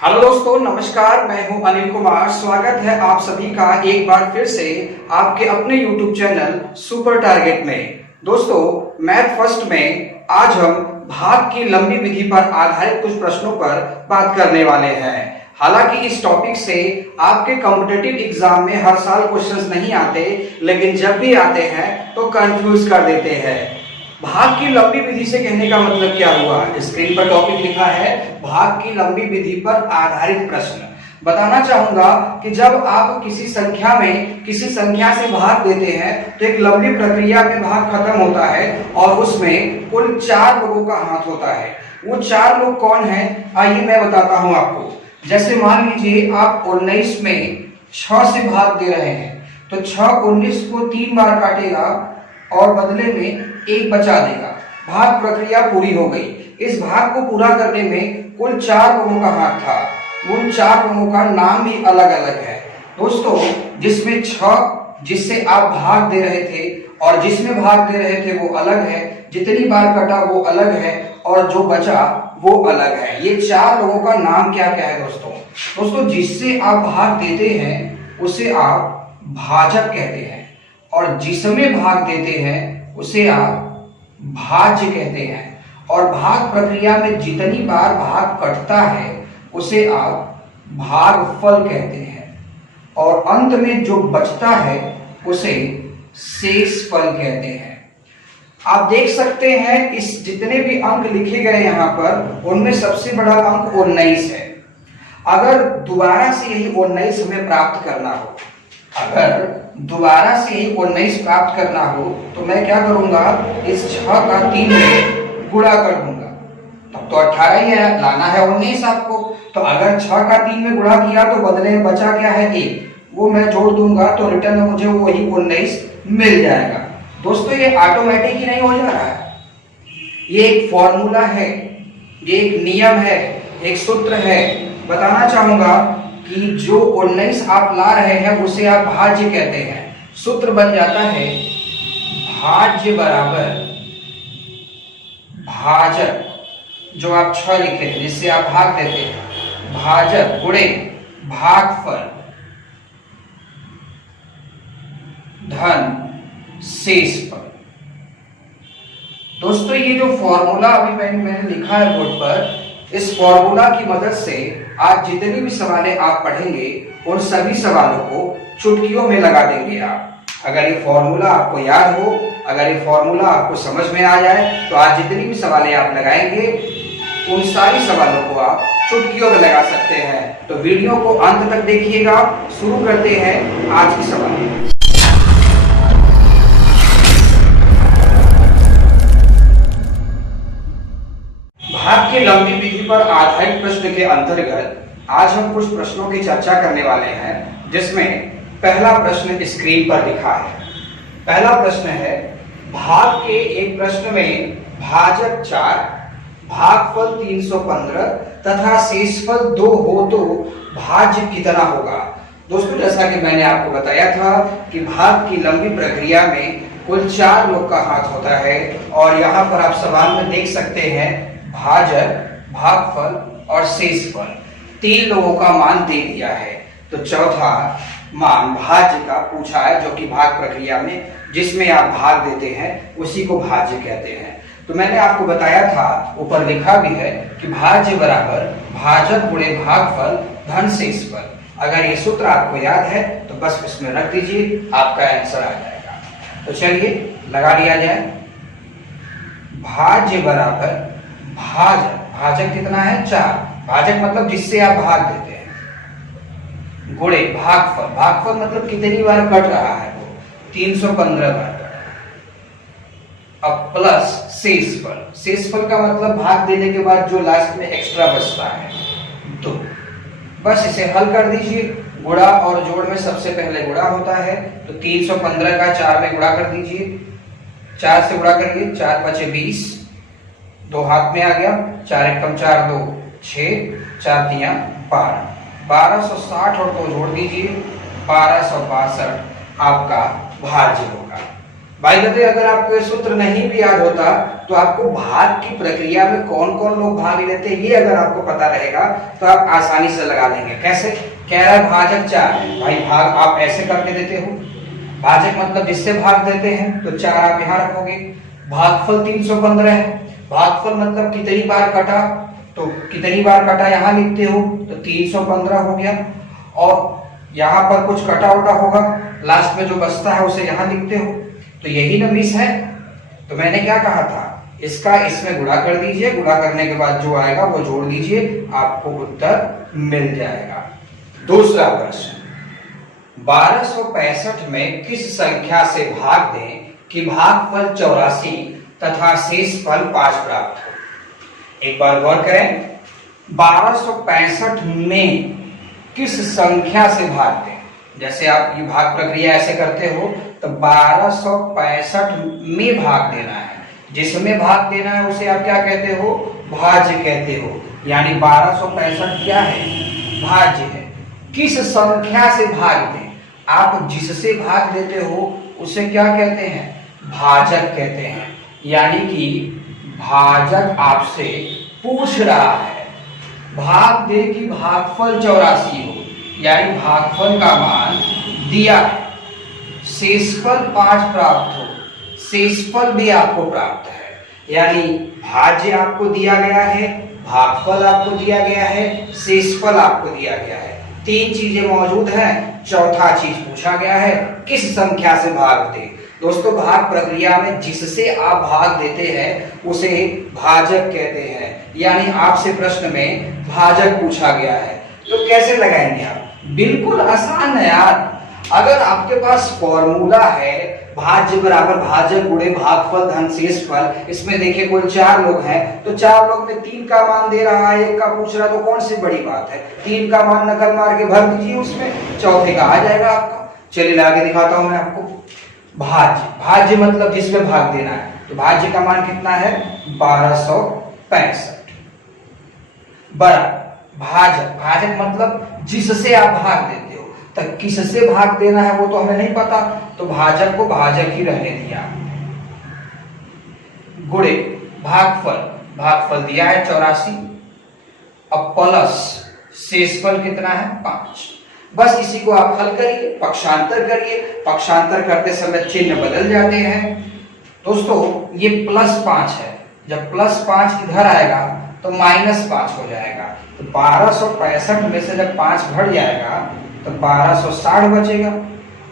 Hello दोस्तों, नमस्कार। मैं हूं अनिल कुमार। स्वागत है आप सभी का एक बार फिर से आपके अपने YouTube चैनल सुपर टारगेट में। दोस्तों, मैथ फर्स्ट में आज हम भाग की लंबी विधि पर आधारित कुछ प्रश्नों पर बात करने वाले हैं। हालांकि इस टॉपिक से आपके कॉम्पिटिटिव एग्जाम में हर साल क्वेश्चंस नहीं आते, लेकिन जब भी आते हैं तो कंफ्यूज कर देते हैं। भाग की लंबी विधि से कहने का मतलब क्या हुआ? स्क्रीन पर टॉपिक लिखा है भाग की लंबी विधि पर आधारित प्रश्न। बताना चाहूंगा कि जब आप किसी संख्या से भाग देते हैं तो एक लंबी प्रक्रिया में भाग खत्म होता है और उसमें कुल 4 लोगों का हाथ होता है। वो 4 लोग कौन हैं? आइए मैं बताता हूं आपको। जैसे मान लीजिए आप 19 में 6 से भाग दे रहे हैं तो 6 19 को 3 बार काटेगा और बदले में 1 बचा देगा। भाग प्रक्रिया पूरी हो गई। इस भाग को पूरा करने में कुल 4 लोगों का हाथ था। उन 4 लोगों का नाम भी अलग अलग है। दोस्तों, जिसमें 6 जिससे आप भाग दे रहे थे और जिसमें भाग दे रहे थे वो अलग है, जितनी बार कटा वो अलग है और जो बचा वो अलग है। ये 4 लोगों का नाम क्या क्या है दोस्तों? जिससे आप भाग देते हैं उसे आप भाजक कहते हैं और जिसमें भाग देते हैं उसे आप भाज्य कहते हैं। और भाग प्रक्रिया में जितनी बार भाग कटता है उसे आप भागफल कहते हैं और अंत में जो बचता है उसे शेषफल कहते हैं। आप देख सकते हैं इस जितने भी अंक लिखे गए यहाँ पर उनमें सबसे बड़ा अंक 19 है। अगर दोबारा से यही 19 हमें प्राप्त करना हो, तो मैं क्या करूंगा, इस 6 का 3 में गुणा कर दूंगा। तब तो 18 ही है, लाना है 19 आपको। तो अगर 6 का 3 में गुणा किया तो बदले में बचा क्या है? 1। वो मैं जोड़ दूंगा तो रिटर्न में मुझे वही 19 मिल जाएगा। दोस्तों, ये ऑटोमेटिक ही नहीं हो जा रहा है, ये एक फॉर्मूला है, ये एक नियम है, एक सूत्र है। बताना चाहूंगा कि जो 19 आप ला रहे हैं उसे आप भाज्य कहते हैं। सूत्र बन जाता है भाज्य बराबर भाजक, जो आप 6 लिखे थे जिससे आप भाग देते हैं, भाजक गुणे भागफल धन शेषफल। दोस्तों, ये जो फॉर्मूला अभी मैंने लिखा है बोर्ड पर, इस फॉर्मूला की मदद से आज जितनी भी सवालें आप पढ़ेंगे उन सभी सवालों को चुटकियों में लगा देंगे आप। अगर ये फॉर्मूला आपको याद हो, अगर ये फॉर्मूला आपको समझ में आ जाए तो आज जितनी भी सवालें आप लगाएंगे उन सारी सवालों को आप चुटकियों में लगा सकते हैं। तो वीडियो को अंत तक देखिएगा। शुरू करते हैं आज की सवाल। भाग की लंबी विधि पर आधारित प्रश्न के अंतर्गत आज हम कुछ प्रश्नों की चर्चा करने वाले हैं, जिसमें पहला प्रश्न स्क्रीन पर दिखा है। पहला प्रश्न है, भाग के एक प्रश्न में भाजक 4, भागफल 315 तथा शेषफल 2 हो तो भाज्य कितना होगा? दोस्तों, जैसा कि मैंने आपको बताया था कि भाग की लंबी प्रक्रिया में कुल 4 लोग का हाथ होता है और यहाँ पर आप सवाल में देख सकते हैं भाजक, भागफल और शेषफल 3 लोगों का मान दे दिया है। तो चौथा मान भाज्य का पूछा है, जो कि भाग प्रक्रिया में जिसमें आप भाग देते हैं उसी को भाज्य कहते हैं। तो मैंने आपको बताया था, ऊपर लिखा भी है कि भाज्य बराबर भाजक गुणे भागफल धन शेषफल। अगर ये सूत्र आपको याद है तो बस इसमें रख दीजिए, आपका आंसर आ जाएगा। तो चलिए लगा लिया जाए। भाज्य बराबर भाजक, भाजक कितना है? 4। भाजक मतलब जिससे आप भाग देते हैं, गुणे भागफल, भागफल मतलब कितनी बार कट रहा है वो, 315 बार। अब प्लस शेषफल, शेषफल का मतलब भाग देने के बाद जो लास्ट में एक्स्ट्रा बचता है, तो बस इसे हल कर दीजिए। गुणा और जोड़ में सबसे पहले गुणा होता है, तो 315 का 4 में गुणा कर दीजिए। 4 से गुणा करिए, 4 बचे 20, 2 हाथ में आ गया, 4 एकम 4 2 6, 4 तिया 12, 1260 और 2 जोड़ दीजिए, 1262 आपका भाज्य होगा। भाई बता, अगर आपको ये सूत्र नहीं भी याद होता तो आपको भाग की प्रक्रिया में कौन कौन लोग भाग लेते हैं ये अगर आपको पता रहेगा तो आप आसानी से लगा लेंगे। कैसे? कह रहा है भाजक 4 है, भाई भाग आप ऐसे करके देते हो, भाजक मतलब जिससे भाग देते हैं, तो 4 आप यहाँ रखोगे। भागफल 315 है, भागफल मतलब कितनी बार कटा, तो कितनी बार कटा यहाँ लिखते हो, तो 315 हो गया। और यहाँ पर कुछ कटा उटा होगा, लास्ट में जो बचता है उसे यहाँ लिखते हो, तो यही ना मिस है। तो मैंने क्या कहा था, इसका इसमें गुणा कर दीजिए, गुणा करने के बाद जो आएगा वो जोड़ दीजिए, आपको उत्तर मिल जाएगा। दूसरा प्रश्न, 1265 में किस संख्या से भाग दें कि भागफल 84 तथा शेषफल 5 प्राप्त हो। एक बार गौर करें, 1265 में किस संख्या से भाग दें। जैसे आप ये भाग प्रक्रिया ऐसे करते हो तो 1265 में भाग देना है, जिसमें भाग देना है उसे आप क्या कहते हो, भाज्य कहते हो। यानी 1265 क्या है, भाज्य है। किस संख्या से भाग दें, आप जिससे भाग देते हो उसे क्या कहते हैं, भाजक कहते हैं। यानी कि भाजक आपसे पूछ रहा है भाग दे कि भागफल 84 हो, यानी भागफल का मान दिया है, शेषफल 5 प्राप्त हो, शेषफल भी आपको प्राप्त है। यानी भाज्य आपको दिया गया है, भागफल आपको दिया गया है, शेषफल आपको दिया गया है, 3 चीजें मौजूद हैं। चौथा चीज पूछा गया है किस संख्या से भाग दे। दोस्तों भाग प्रक्रिया में जिससे आप भाग देते हैं उसे भाजक कहते हैं। यानी आपसे प्रश्न में भाजक पूछा गया है, तो कैसे लगाएंगे आप, बिल्कुल आसान है यार। अगर आपके पास फॉर्मूला है भाज्य बराबर भाजक गुणे भागफल धन शेषफल, इसमें देखिए कुल 4 लोग हैं, तो 4 लोग में 3 का मान दे रहा है, 1 का पूछ रहा, तो कौन सी बड़ी बात है, 3 का मान नकल मार के भर दीजिए उसमें, चौथे का आ जाएगा आपका। चलिए लाके दिखाता हूं मैं आपको। भाज्य, भाज्य मतलब जिसमें भाग देना है, तो भाज्य का मान कितना है, 1265 बराबर भाजक, भाजक मतलब जिससे आप भाग देते हो, तो किससे भाग देना है वो तो हमें नहीं पता, तो भाजक को भाजक ही रहने दिया। गुणे भागफल, भागफल दिया है 84, अब प्लस शेषफल कितना है 5। बस इसी को आप हल करिए, पक्षांतर करिए, पक्षांतर करते समय चिन्ह बदल जाते हैं। दोस्तों ये +5 है, जब +5 इधर आएगा तो -5 हो जाएगा, तो 1265 में से जब 5 घट जाएगा तो 1260 बचेगा।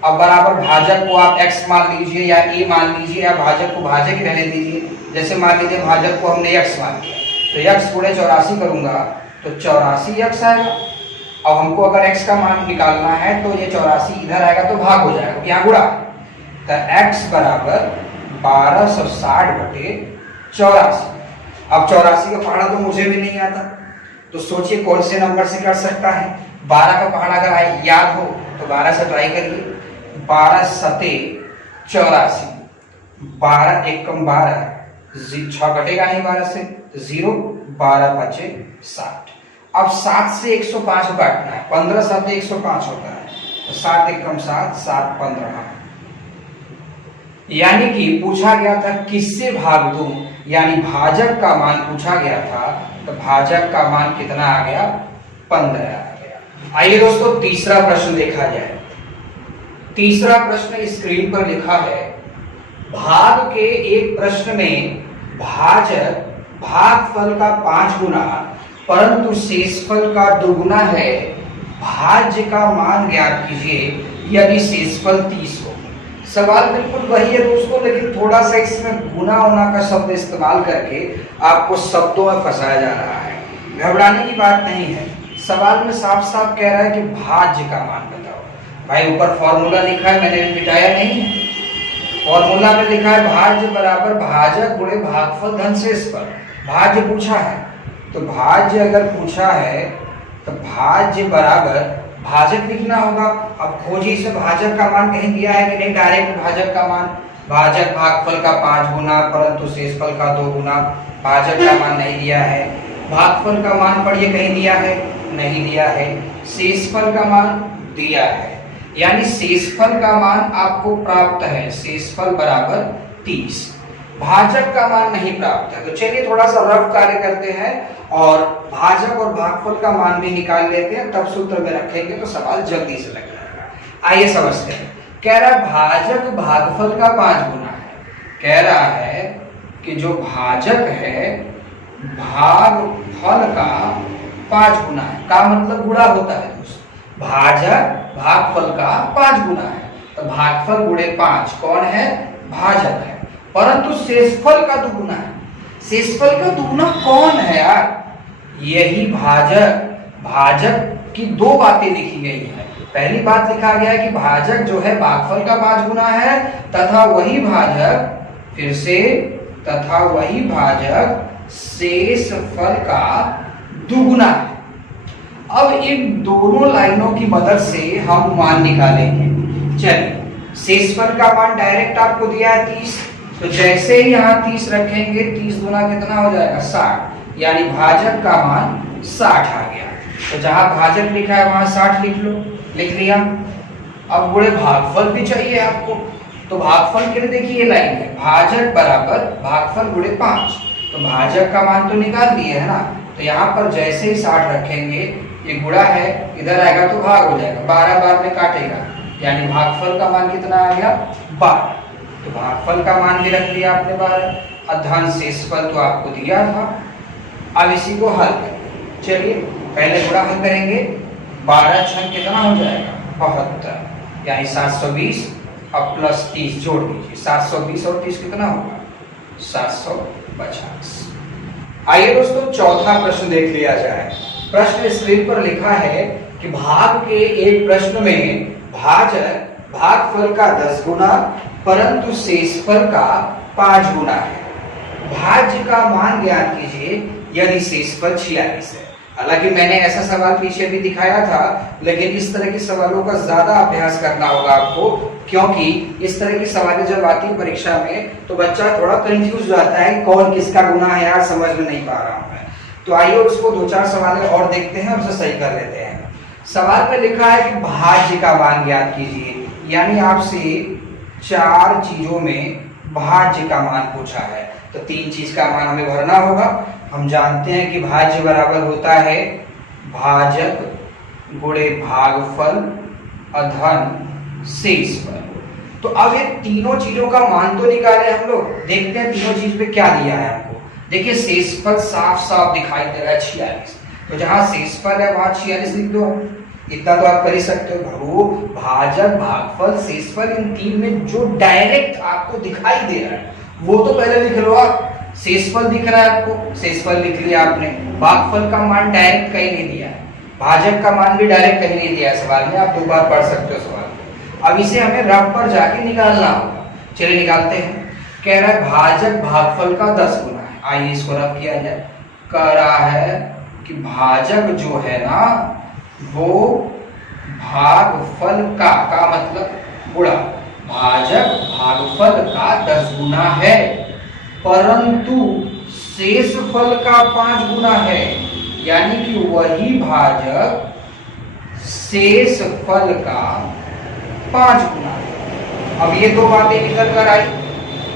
अब बराबर भाजक को आप x मान लीजिए या a मान लीजिए, या भाजक को भाजक ही रहने दीजिए। जैसे मान लीजिए भाजक को हमने x मान लिया, तो x गुणे 84 करूंगा तो 84x आएगा। अब हमको अगर x का मान निकालना है तो ये 84 इधर आएगा तो भाग हो जाएगा, यहाँ गुणा, तो x बराबर 1260 बटे 84। अब 84 का पहाड़ा तो मुझे भी नहीं आता, तो सोचिए कौन से नंबर से कर सकता है। 12 का पहाड़ा अगर याद हो तो 12 से ट्राई करिए, 12 सते 84, 12 एकम 12, 6 कटेगा नहीं 12 से, 0, 12 बचे 60। अब 7 से 105 काटना है, 15 7 105 होता है, तो 7 एकम 7, 7 15। यानी कि पूछा गया था किससे भाग दूं, यानी भाजक का मान पूछा गया था, तो भाजक का मान कितना आ गया, 15 आ गया। आइए दोस्तों तीसरा प्रश्न देखा जाए। तीसरा प्रश्न स्क्रीन पर लिखा है, भाग के एक प्रश्न में भाजक भागफल का 5 गुना परंतु शेषफल का 2 गुना है, भाज्य का मान ज्ञात कीजिए यदि शेषफल 30 हो। सवाल बिल्कुल वही है दोस्तों, लेकिन थोड़ा सा इसमें गुना उना का शब्द इस्तेमाल करके आपको शब्दों में फंसाया जा रहा है। घबराने की बात नहीं है, सवाल में साफ साफ कह रहा है कि भाज्य का मान बताओ। भाई ऊपर फॉर्मूला लिखा है, मैंने मिटाया नहीं है, फॉर्मूला में लिखा है भाज्य बराबर भाजक गुणे भागफल धन शेषफल। भाज्य पूछा है, तो भाज्य अगर पूछा है तो भाज्य बराबर भाजक लिखना होगा। अब खोजी से भाजक का मान कहीं दिया है कि नहीं, डायरेक्ट भाजक का मान, भाजक भागफल का 5 गुना परंतु शेषफल का 2 गुना, भाजक का मान नहीं दिया है। भागफल का मान पढ़िए कहीं दिया है, नहीं दिया है। शेषफल का मान दिया है, यानी शेषफल का मान आपको प्राप्त है, शेषफल बराबर 30। भाजक का मान नहीं प्राप्त है। तो चलिए थोड़ा सा रफ कार्य करते हैं और भाजक और भागफल का मान भी निकाल लेते हैं, तब सूत्र में रखेंगे तो सवाल जल्दी से लग जाएगा। आइए समझते हैं। कह रहा है भाजक भागफल का 5 गुना है। कह रहा है कि जो भाजक है भागफल का 5 गुना है। का मतलब गुणा होता है दोस्त। भाजक भागफल का 5 गुना है, तो भागफल गुणे 5 कौन है? भाजक है। परंतु शेषफल का दुगुना है। शेषफल का दुगुना कौन है यार? यही भाजक। भाजक की दो बातें लिखी गई है। पहली बात लिखा गया है कि भाजक जो है भागफल का 5 गुना है, तथा वही भाजक, फिर से तथा वही भाजक शेषफल का दुगुना है। अब इन दोनों लाइनों की मदद से हम मान निकालेंगे। चलिए, शेषफल का मान डायरेक्ट आपको दिया है 30, तो जैसे ही यहाँ 30 रखेंगे 30 गुना कितना हो जाएगा? 60, यानी भाजक का मान 60 आ गया। तो जहां भाजक लिखा है वहां 60 लिख लो, लिख लिया। अब गुणे भागफल भी चाहिए आपको, तो भागफल के लिए देखिए ये लाइन है, भाजक बराबर भागफल गुणे 5। तो भाजक का मान तो निकाल लिए है ना, तो यहाँ पर जैसे ही 60 रखेंगे, ये गुणा है, इधर आएगा तो भाग हो जाएगा, 12 बार में काटेगा, यानी भागफल का मान कितना आ गया? 12। तो भागफल का मान भी रख लिया आपने 12। अधन शेषफल तो आपको दिया था। अब इसी को हल करें। चलिए पहले गुणा हल करेंगे। 12 छंग कितना हो जाएगा? 72, यानी 720 अब प्लस 30 जोड़ दीजिए। 720 और 30 कितना होगा? 750। आइए दोस्तों चौथा प्रश्न देख लिया जाए। प्रश्न स्क्रीन पर लिखा है कि भाग के एक प्रश्न में भाजक भागफल का 10 गुना परंतु शेषफल का 5 गुना है। भाज्य का मान ज्ञात कीजिए यदि शेषफल 46 है। हालांकि मैंने ऐसा सवाल पीछे भी दिखाया था, लेकिन इस तरह के सवालों का ज्यादा अभ्यास करना होगा आपको, क्योंकि इस तरह की सवालें जब आती है परीक्षा में तो बच्चा थोड़ा कंफ्यूज हो जाता है, कौन किसका गुना है यार, समझ में नहीं पा रहा हूं मैं। तो आइए उसको 2-4 सवाल और देखते हैं, उसे सही कर लेते हैं। सवाल में लिखा है कि भाज्य का मान ज्ञात कीजिए, यानी आपसे 4 चीजों में भाज्य का मान पूछा है, तो 3 चीज का मान हमें भरना होगा। हम जानते हैं कि भाज्य बराबर होता है भाजक गुणे भागफल अधन शेषफल। तो अब ये तीनों चीजों का मान तो निकाले हम लोग, देखते हैं तीनों चीज पे क्या दिया है हमको। देखिए शेषफल साफ साफ दिखाई दे रहा है 46, तो जहां शेषफल है वहां 46 लिख दो। इतना तो आप कर ही सकते हो। भाऊ भाजक भागफल शेषफल इन तीन में जो डायरेक्ट आपको दिखाई दे रहा है वो तो पहले लिख लो आप। शेषफल दिख रहा है आपको, शेषफल लिख लिया आपने। भागफल का मान डायरेक्ट कहीं नहीं दिया है, भाजक का मान भी डायरेक्ट कहीं नहीं दिया है सवाल में, आप 2 बार पढ़ सकते हो सवाल को। अब इसे हमें रफ पर जाके निकालना होगा। चलिए निकालते हैं। कह रहा है भाजक भागफल का 10 गुना है। आइए इसको रफ किया जाए। कह रहा है कि भाजक जो है ना वो भागफल का मतलब गुणा, भाजक भागफल का 10 गुना है, परंतु शेषफल का 5 गुना है, यानी कि वही भाजक शेषफल का 5 गुना है। अब ये 2 बातें निकल कर आई।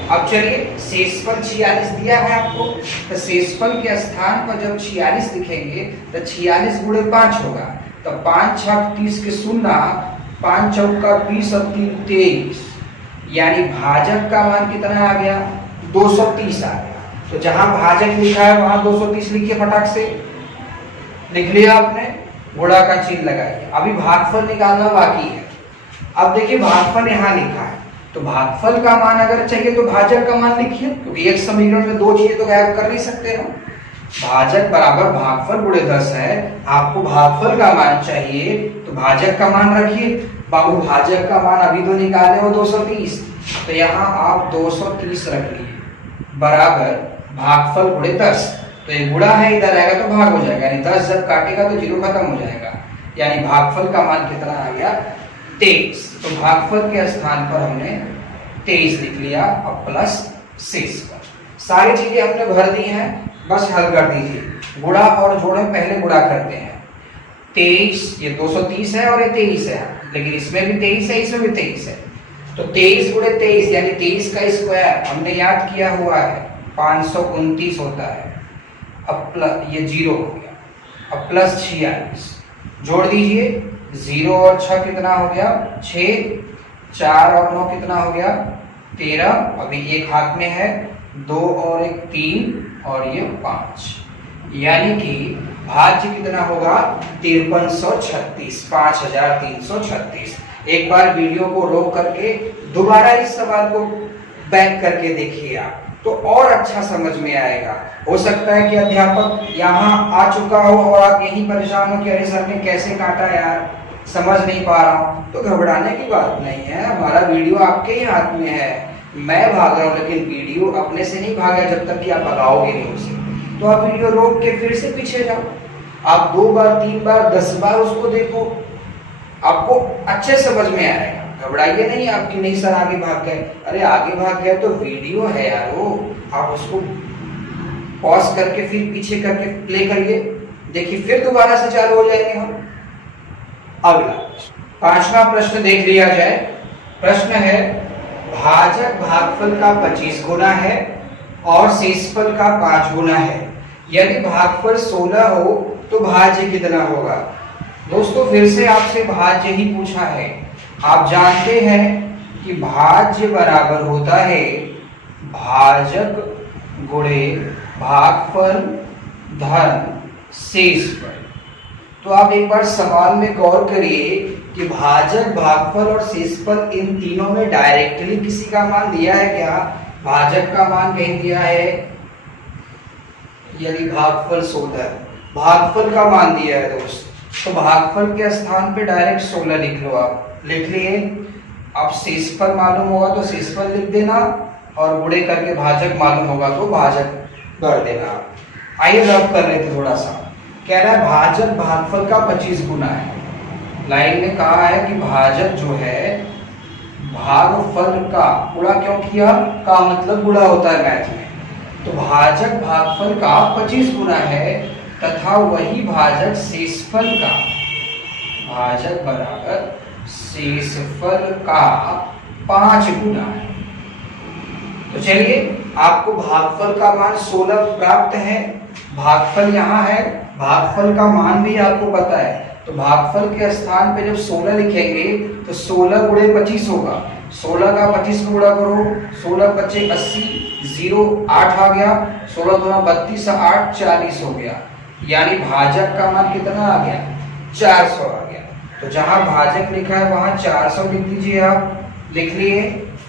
अब चलिए शेषफल 46 दिया है आपको, तो शेषफल के स्थान पर जब 46 लिखेंगे तो 46 गुणे 5 होगा, तो 5 छक 30 के 0, 5 चौका 20 और 3 23, यानी भाजक का मान कितना आ गया? 230 आ गया। तो जहां भाजक लिखा है वहां 230 लिखिए, फटाक से लिख लिया आपने, गुणा का चिन्ह लगाइए। अभी भागफल निकालना बाकी है। अब देखिए भागफल यहाँ लिखा है, तो भागफल का मान अगर चाहिए तो भाजक का मान लिखिए, क्योंकि एक समीकरण में 2 चीजें तो गायब कर नहीं सकते हम। भाजक बराबर भागफल गुणे 10 है, आपको भागफल का मान चाहिए तो भाजक का मान रखिए। बाबू भाजक का मान अभी तो निकाले हो 230, तो यहाँ आप 230 रख लिए बराबर भागफल गुणे 10। तो ये गुणा है, इधर आएगा तो भाग हो जाएगा, यानी 10 जब काटेगा तो 0 खत्म हो जाएगा, यानी भागफल का मान कितना आ गया? 23। तो भागफल के स्थान पर हमने 23 लिख लिया, अब प्लस शेषफल। सारी चीजें हमने भर दी हैं, बस हल कर दीजिए। गुणा और जोड़े पहले गुणा करते हैं। 23, ये 230 है और ये 23 है, लेकिन इसमें भी 23 है, इसमें भी 23 है, तो 23 गुणे 23 यानी 23 का स्क्वायर हमने याद किया हुआ है 529 होता है। अब प्लस ये 0 हो गया, अब प्लस 46 जोड़ दीजिए, 0 और 6 कितना हो गया 6, 4 और 9 कितना हो गया 13, अभी एक हाथ में है, 2 और 1 3 और ये 5, यानी कि भाज्य कितना होगा 5336, 5336। एक बार वीडियो को रोक करके दोबारा इस सवाल को बैक करके देखिए आप, तो और अच्छा समझ में आएगा। हो सकता है कि अध्यापक यहाँ आ चुका हो और आप यही परेशान हो कि अरे सर ने कैसे काटा यार, समझ नहीं पा रहा हूँ, तो घबराने की बात नहीं है, हमारा वीडियो आपके ही हाथ में है। मैं भाग रहा हूँ लेकिन वीडियो अपने से नहीं भागा जब तक कि आप भगाओगे नहीं उसे। तो आप वीडियो रोक के फिर से पीछे जाओ, आप 2 बार 3 बार 10 बार उसको देखो, आपको अच्छे समझ में आएगा। घबराइए नहीं आपकी नहीं सर आगे भाग गए, अरे आगे भाग गए तो वीडियो है यार वो, आप उसको पॉज करके फिर पीछे करके प्ले करिए, देखिए फिर दोबारा से चालू हो जाएंगे हम। अगला 5वां प्रश्न देख लिया जाए। प्रश्न है भाजक भागफल का 25 गुना है और शेषफल का 5 गुना है, यदि भागफल 16 हो तो भाज्य कितना होगा। दोस्तों फिर से आपसे भाज्य ही पूछा है। आप जानते हैं कि भाज्य बराबर होता है भाजक गुणे भागफल धन शेषफल। तो आप एक बार सवाल में गौर करिए कि भाजक भागफल और शेषफल इन तीनों में डायरेक्टली किसी का मान दिया है क्या। भाजक का मान कहीं दिया है, यदि भागफल 16, भागफल का मान दिया है दोस्त, तो भागफल के स्थान पे डायरेक्ट 16 लिख लो, आप लिख लिए। अब शेषफल मालूम होगा तो शेषफल लिख देना और गुणे करके भाजक मालूम होगा तो भाजक कर देना। आइए रब कर रहे थे थोड़ा सा, कह रहा है भाजक भागफल का 25 गुना है। लाइन में कहा है कि भाजक जो है भागफल का, गुणा क्यों किया, का मतलब गुणा होता है मैथ में, तो भाजक भागफल का 25 गुना है तथा वही भाजक शेषफल का, भाजक बराबर शेषफल का 5 गुना है। तो चलिए आपको भागफल का मान 16 प्राप्त है, भागफल यहाँ है, भागफल का मान भी आपको पता है, तो भागफल के स्थान पे जब 16 लिखेंगे तो 16 गुणे 25 होगा, 16 का 25 को गुणा करो, 16 25 80, 0 8 आ गया, 16 दूना 32, 8 40 हो गया, यानी भाजक का मान कितना आ गया 400 आ गया। तो जहां भाजक लिखा है वहां 400 लिख दीजिए, आप लिख लिए।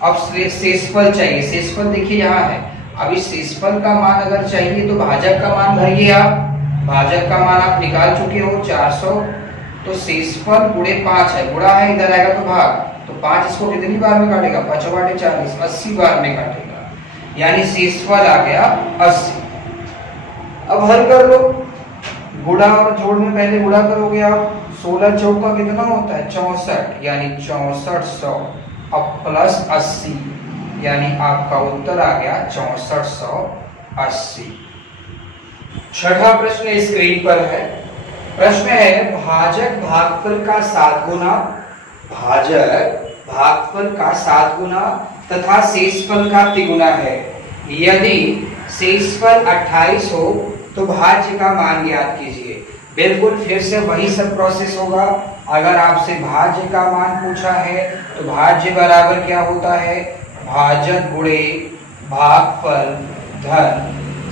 अब शेषफल चाहिए, शेषफल देखिए यहाँ है, अभी शेषफल का मान अगर चाहिए तो भाजक का मान भरिए आप, भाजक का मान आप निकाल चुके हो 400, तो शेषफल गुणे 5 है, गुणा है इधर आएगा तो भाग, तो 5 इसको कितनी बार में काटेगा 5 बाटे 40, 80 बार में काटेगा, यानी शेषफल आ गया 80। अब हल कर लो, गुणा और जोड़ में पहले गुणा करोगे आप, 16 चौका कितना होता है 64, यानी 6400, अब प्लस 80, यानी आपका उत्तर आ गया 6480। छठा प्रश्न स्क्रीन पर है। प्रश्न है भाजक भागफल का 7 गुना, भाजक भागफल का 7 गुना तथा शेषफल का तिगुना है, यदि शेषफल 28 हो तो भाज्य का मान ज्ञात कीजिए। बिल्कुल फिर से वही सब प्रोसेस होगा। अगर आपसे भाज्य का मान पूछा है तो भाज्य बराबर क्या होता है, भाजक गुणे भागफल धन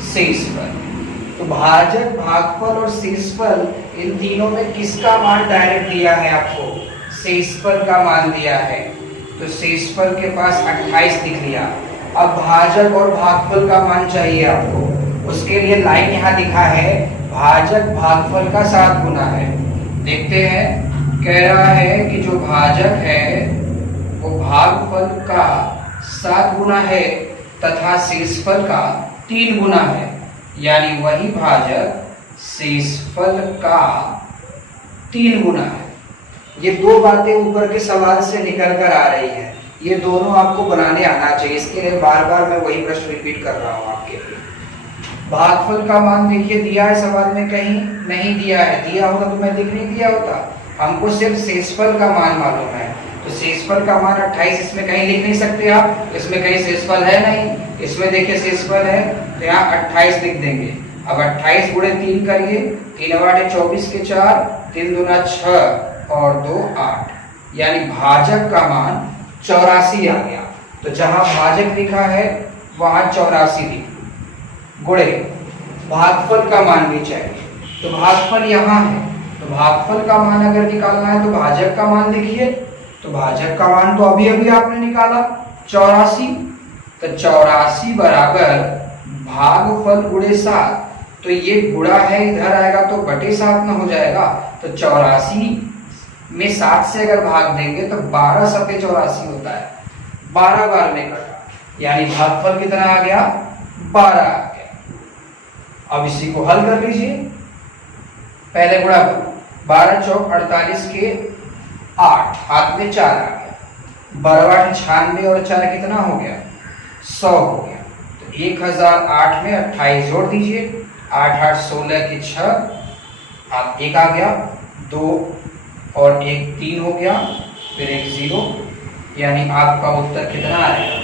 शेषफल। तो भाजक भागफल और शेषफल इन तीनों में किसका मान डायरेक्ट दिया है आपको, शेषफल का मान दिया है, तो शेषफल के पास 28 लिख लिया। अब भाजक और भागफल का मान चाहिए आपको, उसके लिए लाइन यहाँ लिखा है भाजक भागफल का 7 गुना है। देखते हैं, कह रहा है कि जो भाजक है वो भागफल का 7 गुना है तथा शेषफल का 3 गुना है, यानी वही भाजक शेषफल का 3 गुना है। ये दो बातें ऊपर के सवाल से निकल कर आ रही है, ये दोनों आपको बनाने आना चाहिए। इसके लिए बार बार मैं वही प्रश्न रिपीट कर रहा हूँ आपके लिए। भागफल का मान देखिए दिया है सवाल में, कहीं नहीं दिया है, दिया होता तो मैं लिख नहीं दिया होता। हमको सिर्फ शेषफल का मान मालूम है, तो शेषफल का मान 28 इसमें कहीं लिख नहीं सकते आप, इसमें कहीं शेषफल है नहीं, इसमें देखिए शेषफल है तो यहाँ 28 लिख देंगे। अब 28 गुणे 3 करिए, 3 8 24 के 4, 3 दूना 6 और 2 8, यानी भाजक का मान 84 आ गया। तो जहां भाजक लिखा है वहां 84 लिख गुणे भागफल का मान भी चाहिए, तो भागफल यहाँ है, तो भागफल का मान अगर निकालना है तो भाजक का मान लिखिए, तो भाजक का मान तो अभी अभी आपने निकाला 84, तो 84 बराबर भागफल गुणे 7, तो ये गुणा है इधर आएगा तो बटे 7 में हो जाएगा, तो 84 में 7 से अगर भाग देंगे तो 12 सते 84 होता है, 12 बार में कटा, यानी भागफल कितना आ गया 12 आ गया। अब इसी को हल कर लीजिए, पहले गुणा 12 चौक 48 के 8, हाथ में 4 आ गया, 12 96 और 4 कितना हो गया 100 हो गया, तो 1008 में 28 जोड़ दीजिए, 8 8 16 के 6, आप 1 आ गया, 2 और 1 3 हो गया, फिर 1 0, यानी आपका उत्तर कितना आएगा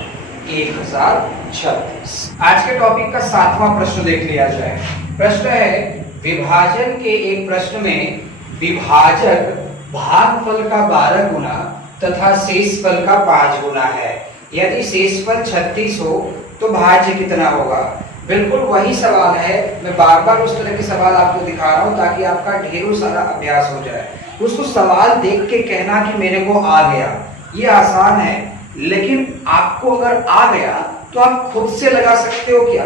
1036। आज के टॉपिक का 7वां प्रश्न देख लिया जाए। प्रश्न है विभाजन के एक प्रश्न में विभाजक भागफल का 12 गुना तथा शेषफल का 5 गुना है। यदि शेषफल 36 हो तो भाज्य कितना होगा। बिल्कुल वही सवाल है, मैं बार बार उस तरह के सवाल आपको दिखा रहा हूँ ताकि आपका ढेरों सारा अभ्यास हो जाए। उसको सवाल देख के कहना कि मेरे को आ गया, ये आसान है, लेकिन आपको अगर आ गया तो आप खुद से लगा सकते हो क्या।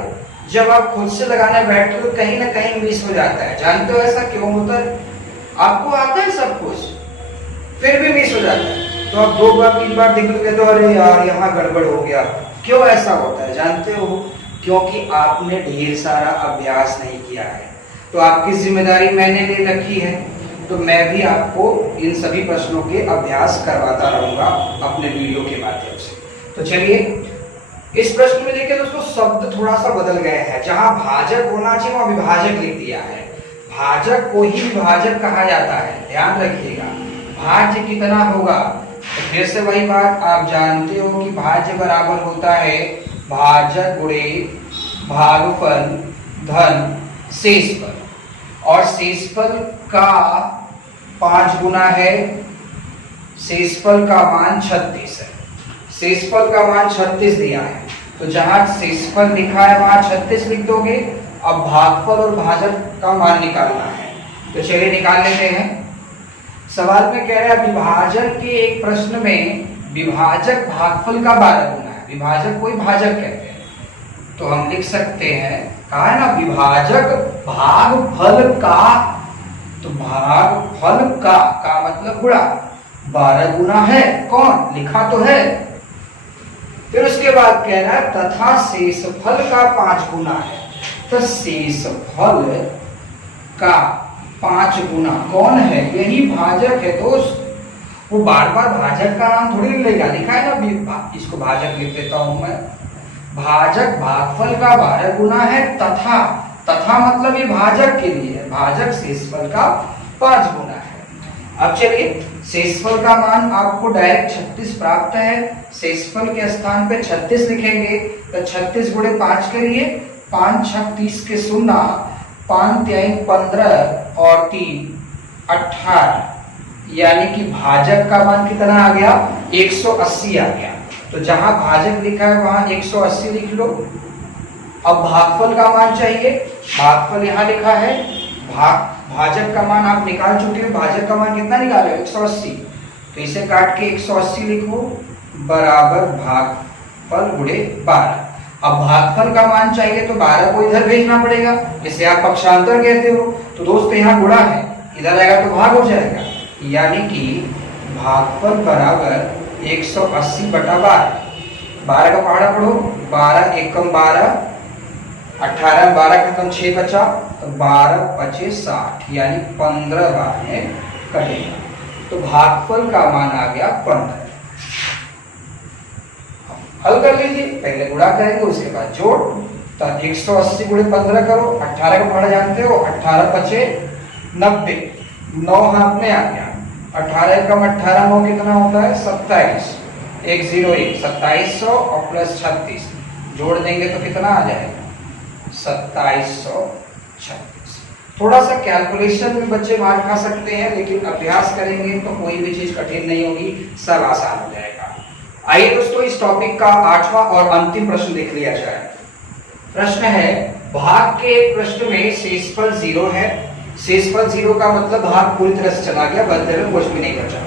जब आप खुद से लगाने बैठते हो तो कहीं ना कहीं मिस हो जाता है। जानते हो ऐसा क्यों होता है? आपको आता है सब कुछ, फिर भी मिस हो जाता है, तो आप 2 बार 3 बार देखोगे तो अरे यार यहाँ गड़बड़ हो गया। क्यों ऐसा होता है जानते हो? क्योंकि आपने ढेर सारा अभ्यास नहीं किया है। तो आपकी जिम्मेदारी मैंने ले रखी है, तो मैं भी आपको इन सभी प्रश्नों के अभ्यास करवाता रहूंगा अपने वीडियो के माध्यम से। तो चलिए, इस प्रश्न में देखिए दोस्तों शब्द थोड़ा सा बदल गए हैं। जहां भाजक होना चाहिए वहां विभाजक लिख दिया है। भाजक को ही विभाजक कहा जाता है, ध्यान रखिएगा। भाज्य कितना होगा, तो फिर से वही बात, आप जानते हो कि भाज्य बराबर होता है भाजक गुणे भागफल धन शेषफल, और शेषफल का 5 गुना है। शेषफल का मान 36 है, शेषफल का मान 36 दिया है, तो जहां शेषफल लिखा है वहां 36 लिख दोगे। अब भागफल और भाजक का मान निकालना है, तो चलिए निकाल लेते हैं। सवाल में कह रहा है विभाजन के एक प्रश्न में विभाजक भागफल का 12 गुना है, विभाजक कोई भाजक कहते हैं, तो हम लिख सकते हैं, कहा है ना विभाजक भागफल का, तो भागफल का मतलब गुणा 12 गुना है, कौन लिखा तो है। फिर उसके बाद कह रहा है तथा शेषफल का 5 गुना है, तो शेषफल का 5 गुना कौन है, यही भाजक है दोस्त। वो बार बार भाजक का नाम थोड़ी लेगा, लिखा है ना, इसको भाजक लिख देता हूं मैं। भाजक भागफल का 12 गुना है, तथा तथा मतलब ये भाजक के लिए है, भाजक शेषफल का 5 गुना है। अब चलिए, शेषफल का मान आपको डायरेक्ट 36 प्राप्त है, शेषफल के स्थान पे 36 लिखेंगे, तो 36 गुणे 5 करिए, 5 6 30 के 0, 5 3 15 और 3 18, यानी कि भाजक का मान कितना आ गया 180 आ गया। तो जहां भाजक लिखा है वहां 180 लिख लो। अब भागफल का मान चाहिए, भागफल यहाँ लिखा है, भाजक का मान आप निकाल चुके हो, भाजक का मान कितना निकाले 180, तो इसे काट के 180 लिखो बराबर भागफल गुणे 12। अब भागफल का मान चाहिए तो 12 को इधर भेजना पड़ेगा, जिसे आप पक्षांतर कहते हो। तो दोस्तों यहाँ गुणा है, इधर आएगा तो भाग हो जाएगा, यानी कि भागफल बराबर 180 बटा 12। 12 का पहाड़ा पढ़ो, 12 एकम 12, 18 12 खत्म 6 बचा, तो 12 पचे 60, यानी 15 बार में कटेगा। तो भागफल का मान आ गया 15। हल कर लीजिए, पहले गुणा करेंगे उसके बाद जोड़, तो 180 गुणे 15 करो, 18 का पढ़ा जानते हो, 18 पचे 90, 9 हाथ में आ गया, 18 कम 18 9 कितना होता है 27, 101 2700 और प्लस 36 जोड़ देंगे तो कितना आ जाएगा 2736। थोड़ा सा कैलकुलेशन में बच्चे मार खा सकते हैं, लेकिन अभ्यास करेंगे तो कोई भी चीज कठिन नहीं होगी, सब आसान हो जाएगा। आइए दोस्तों इस टॉपिक का 8वां और अंतिम प्रश्न देख लिया जाए। प्रश्न है, भाग के एक प्रश्न में शेषफल 0 है। शेषफल 0 का मतलब भाग पूरी तरह से चला गया, बदले में कुछ भी नहीं बचा।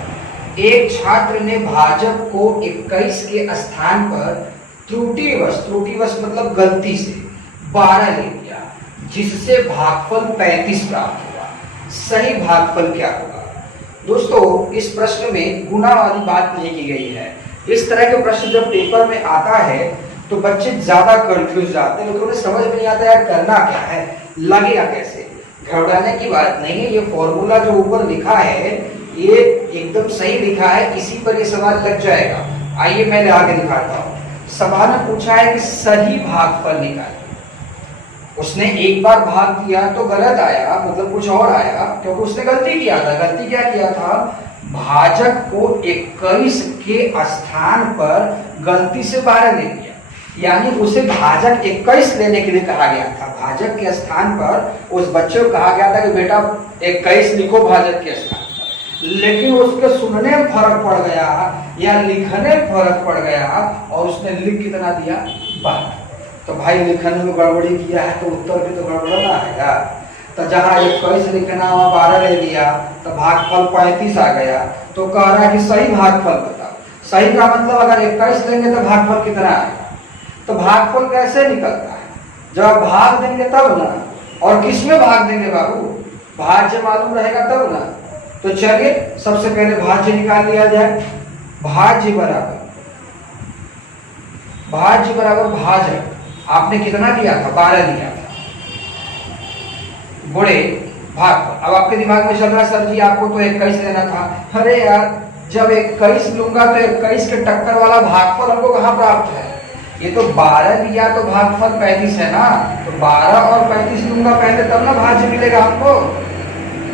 एक छात्र ने भाजक को 21 के स्थान पर त्रुटिवश मतलब गलती से 12 ले लिया, जिससे भागफल 35 प्राप्त हुआ। सही भागफल क्या होगा? दोस्तों इस प्रश्न में गुणा वाली बात नहीं की गई है। इस तरह के प्रश्न जब पेपर में आता है तो बच्चे ज्यादा कंफ्यूज जाते हैं, उन्हें समझ में नहीं आता यार करना क्या है, लगेगा कैसे। घबराने की बात नहीं है, ये फॉर्मूला जो ऊपर लिखा है ये एकदम सही लिखा है, इसी पर ये सवाल लग जाएगा। आइए मैं आगे दिखाता हूँ। सवाल में पूछा है कि सही भागफल निकालिए। उसने एक बार भाग किया तो गलत आया, मतलब कुछ और आया, क्योंकि उसने गलती किया था। गलती क्या किया था? भाजक को 21 के स्थान पर गलती से 12 ले लिया, यानी उसे भाजक 21 लेने के लिए कहा गया था। भाजक के स्थान पर उस बच्चे को कहा गया था कि बेटा 21 लिखो भाजक के स्थान पर, लेकिन उसके सुनने में फर्क पड़ गया या लिखने में फर्क पड़ गया और उसने लिख कितना दिया 12। तो भाई लिखने में गड़बड़ी किया है तो उत्तर भी तो गड़बड़ाना आएगा। तो जहाँ 21 लिखना वहाँ 12 ले लिया तो भागफल 35 आ गया। तो कह रहा है कि सही भागफल बताओ। सही का मतलब अगर 21 लेंगे तो भागफल कितना आएगा? तो भागफल कैसे निकलता है? जब भाग देंगे तब ना। और किस में भाग देंगे बाबू? भाज्य मालूम रहेगा तब ना। तो चलिए सबसे पहले भाज्य निकाल लिया जाए। भाज्य बराबर भाजक आपने कितना लिया था? 12 लिया था, गुणे भागफल। अब आपके दिमाग में चल रहा है सर जी आपको तो 21 लेना था। अरे यार जब 21 लूंगा तो 21 के टक्कर वाला भागफल हमको कहाँ प्राप्त है? ये तो 12 लिया तो भागफल 35 है ना, तो 12 और 35 लूंगा पहले तब ना भाज्य मिलेगा हमको।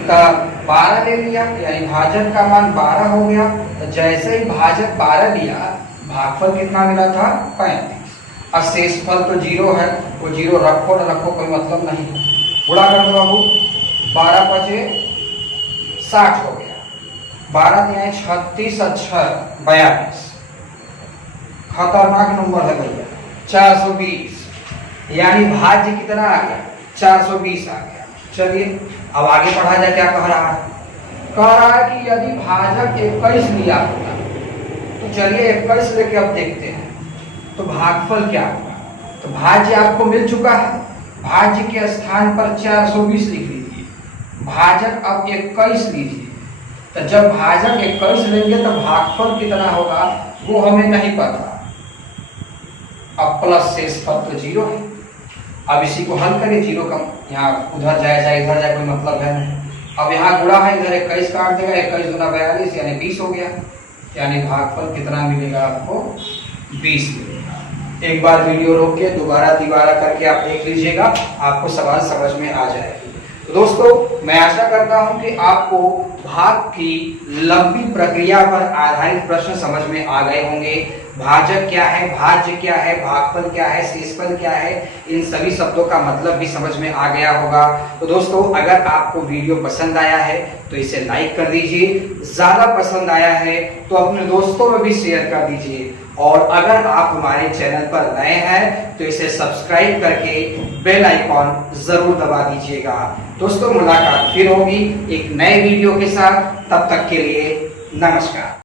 तब 12 ले लिया यानी भाजक का मान 12 हो गया। तो जैसे ही भाजक 12 लिया भागफल कितना मिला था? 35। अब शेषफल तो 0 है, वो 0 रखो न रखो कोई मतलब नहीं, गुणा कर दो बाबू। 12 पचे 60 हो गया, 12 तिहाई 36 अच्छा 42। खतरनाक नंबर है भैया 420, यानी भाज्य कितना आ गया? 420 आ गया। चलिए अब आगे पढ़ा जाए। क्या कह रहा है? कह रहा है कि यदि भाजक 21 लिया होता, तो चलिए 21 लेके अब देखते हैं तो भागफल क्या होगा। तो भाज्य आपको मिल चुका है, भाज्य के स्थान पर 420 लिख लीजिए, भाजक अब 21 लीजिए। तो जब भाजक 21 लेंगे तो भागफल कितना होगा वो हमें नहीं पता। अब प्लस शेषफल तो 0 है। अब इसी को हल करें, 0 का यहाँ उधर जाए इधर जाए कोई मतलब है नहीं। अब यहाँ गुणा है, इधर 21 काट देगा, 21 गुना 42 यानी 20 हो गया, यानी भागफल कितना मिलेगा आपको? 20 मिलेगा। एक बार वीडियो रोक के दोबारा करके आप देख लीजिएगा, आपको सवाल समझ में आ जाएगी। तो दोस्तों मैं आशा करता हूं कि आपको भाग की लंबी प्रक्रिया पर आधारित प्रश्न समझ में आ गए होंगे। भाजक क्या है, भाज्य क्या है, भागफल क्या है, शेषफल क्या है, इन सभी शब्दों का मतलब भी समझ में आ गया होगा। तो दोस्तों अगर आपको वीडियो पसंद आया है तो इसे लाइक कर दीजिए, ज्यादा पसंद आया है तो अपने दोस्तों में भी शेयर कर दीजिए, और अगर आप हमारे चैनल पर नए हैं तो इसे सब्सक्राइब करके बेल आइकॉन जरूर दबा दीजिएगा। दोस्तों मुलाकात फिर होगी एक नए वीडियो के साथ, तब तक के लिए नमस्कार।